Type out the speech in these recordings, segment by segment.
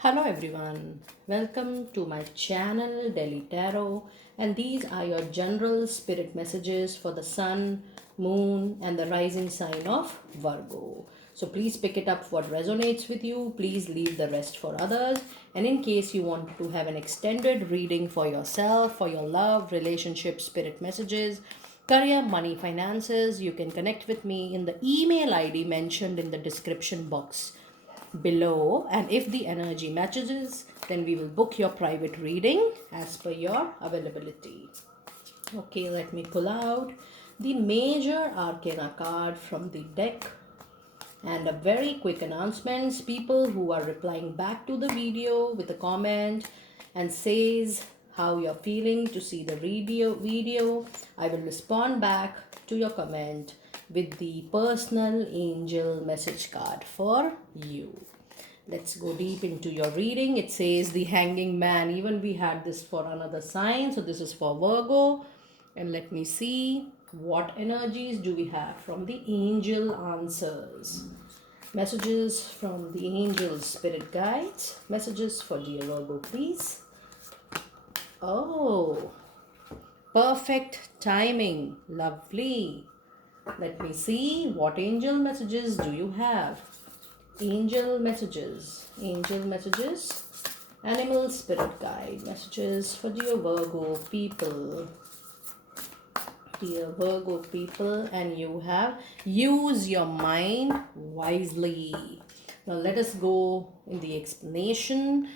Hello everyone, welcome to my channel Delhi Tarot, and these are your general spirit messages for the sun, moon, and the rising sign of Virgo. So please pick it up what resonates with you, please leave the rest for others. And in case you want to have an extended reading for yourself, for your love, relationship, spirit messages, career, money, finances, you can connect with me in the email ID mentioned in the description box below, and if the energy matches, then we will book your private reading as per your availability. Okay, let me pull out the major arcana card from the deck. And a very quick announcements, people who are replying back to the video with a comment and says how you're feeling to see the video, I will respond back to your comment with the personal angel message card for you. Let's go deep into your reading. It says the hanging man. Even we had this for another sign, so this is for Virgo. And let me see what energies do we have from the angel answers. Messages from the angels, spirit guides. Messages for dear Virgo, please. Oh, perfect timing. Lovely. Let me see what angel messages do you have. Angel messages. Angel messages. Animal spirit guide. Messages for dear Virgo people. Dear Virgo people, and you have use your mind wisely. Now let us go in the explanation.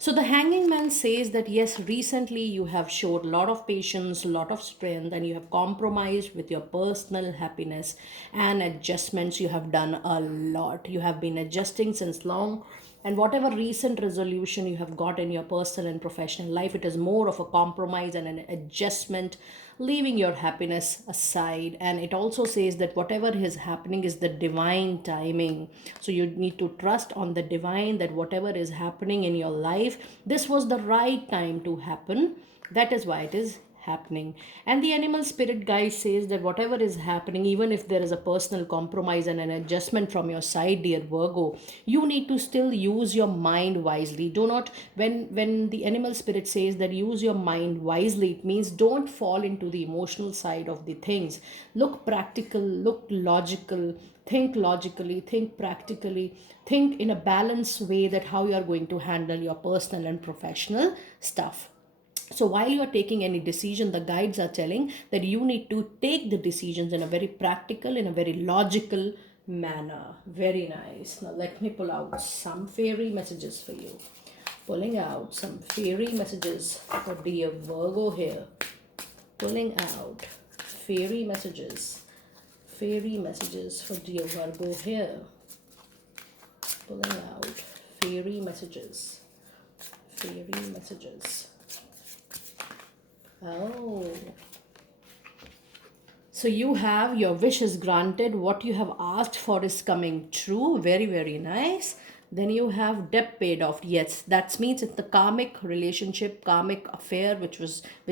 So the hanging man says that yes, recently you have showed a lot of patience, a lot of strength, and you have compromised with your personal happiness and adjustments. You have done a lot. You have been adjusting since long, and whatever recent resolution you have got in your personal and professional life, it is more of a compromise and an adjustment, leaving your happiness aside. And it also says that whatever is happening is the divine timing, so you need to trust on the divine, that whatever is happening in your life, this was the right time to happen. That is why it is happening. And the animal spirit guide says that whatever is happening, even if there is a personal compromise and an adjustment from your side, dear Virgo, you need to still use your mind wisely. Do not, when the animal spirit says that use your mind wisely, it means don't fall into the emotional side of the things. Look practical, look logical, think logically, think practically, think in a balanced way that how you are going to handle your personal and professional stuff. So while you are taking any decision, the guides are telling that you need to take the decisions in a very practical, in a very logical manner. Very nice. Now let me pull out some fairy messages for you. Pulling out some fairy messages for dear Virgo here. Pulling out fairy messages. Fairy messages for dear Virgo here. Pulling out fairy messages. Fairy messages. Oh. So you have your wish is granted. What you have asked for is coming true. Very, very nice. Then you have debt paid off. Yes, that means it's the karmic relationship, karmic affair which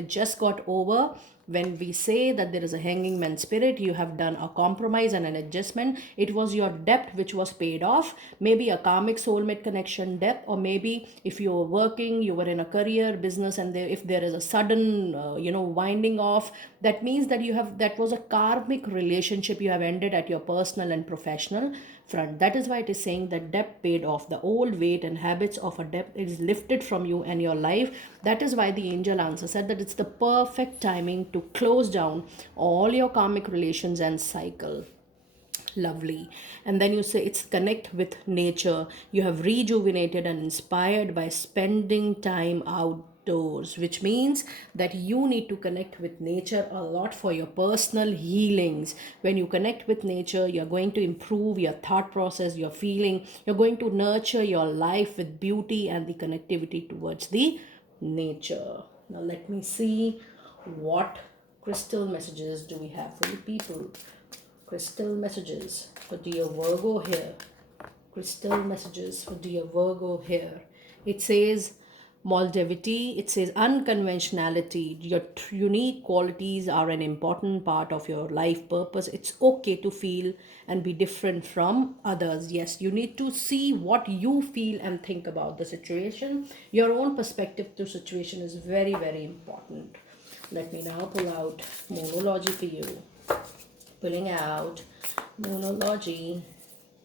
just got over. When we say that there is a hanging man spirit, you have done a compromise and an adjustment. It was your debt which was paid off. Maybe a karmic soulmate connection debt, or maybe if you were working, you were in a career, business, and if there is a sudden, winding off, that means that that was a karmic relationship you have ended at your personal and professional front. That is why it is saying that debt paid off. The old weight and habits of a debt is lifted from you and your life. That is why the angel answer said that it's the perfect timing to close down all your karmic relations and cycle. Lovely. And then you say it's connect with nature. You have rejuvenated and inspired by spending time outdoors, which means that you need to connect with nature a lot for your personal healings. When you connect with nature, you're going to improve your thought process, your feeling. You're going to nurture your life with beauty and the connectivity towards the nature. Now let me see what crystal messages do we have for you people. Crystal messages for dear Virgo here. Crystal messages for dear Virgo here. It says Moldavity, it says unconventionality. Your unique qualities are an important part of your life purpose. It's okay to feel and be different from others. Yes, you need to see what you feel and think about the situation. Your own perspective to situation is very, very important. Let me now pull out Moonology for you. Pulling out Moonology,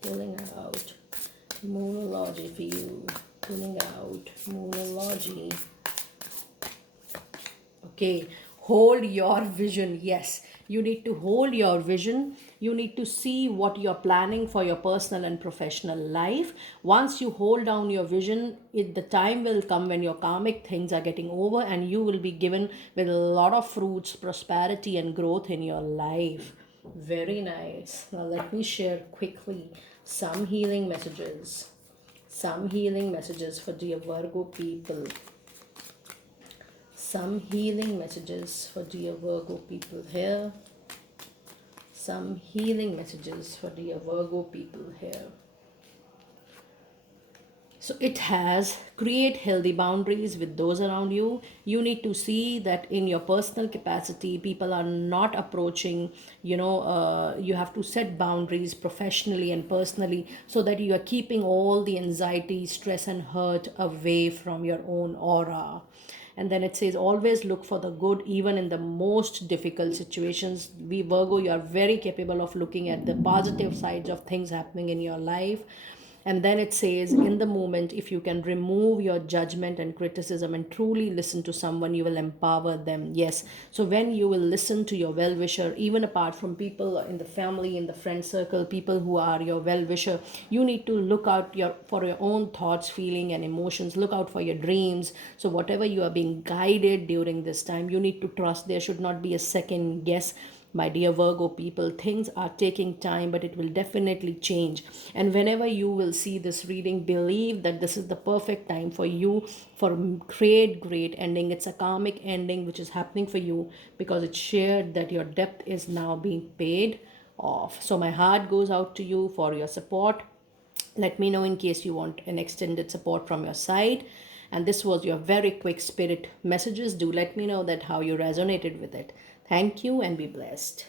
pulling out Moonology for you. Pulling out Moonology. Okay, hold your vision. Yes, you need to hold your vision. You need to see what you're planning for your personal and professional life. Once you hold down your vision, the time will come when your karmic things are getting over and you will be given with a lot of fruits, prosperity, and growth in your life. Very nice. Now, let me share quickly some healing messages. Some healing messages for dear Virgo people. Some healing messages for dear Virgo people here. Some healing messages for dear Virgo people here. So it has create healthy boundaries with those around you. You need to see that in your personal capacity, people are not approaching, you have to set boundaries professionally and personally so that you are keeping all the anxiety, stress, and hurt away from your own aura. And then it says always look for the good even in the most difficult situations. We Virgo, you are very capable of looking at the positive sides of things happening in your life. And then it says, in the moment, if you can remove your judgment and criticism and truly listen to someone, you will empower them. Yes. So when you will listen to your well wisher, even apart from people in the family, in the friend circle, people who are your well wisher, you need to look out for your own thoughts, feeling, and emotions. Look out for your dreams. So whatever you are being guided during this time, you need to trust. There should not be a second guess. My dear Virgo people, things are taking time, but it will definitely change. And whenever you will see this reading, believe that this is the perfect time for you for great ending. It's a karmic ending which is happening for you because it's shared that your debt is now being paid off. So my heart goes out to you for your support. Let me know in case you want an extended support from your side. And this was your very quick spirit messages. Do let me know that how you resonated with it. Thank you and be blessed.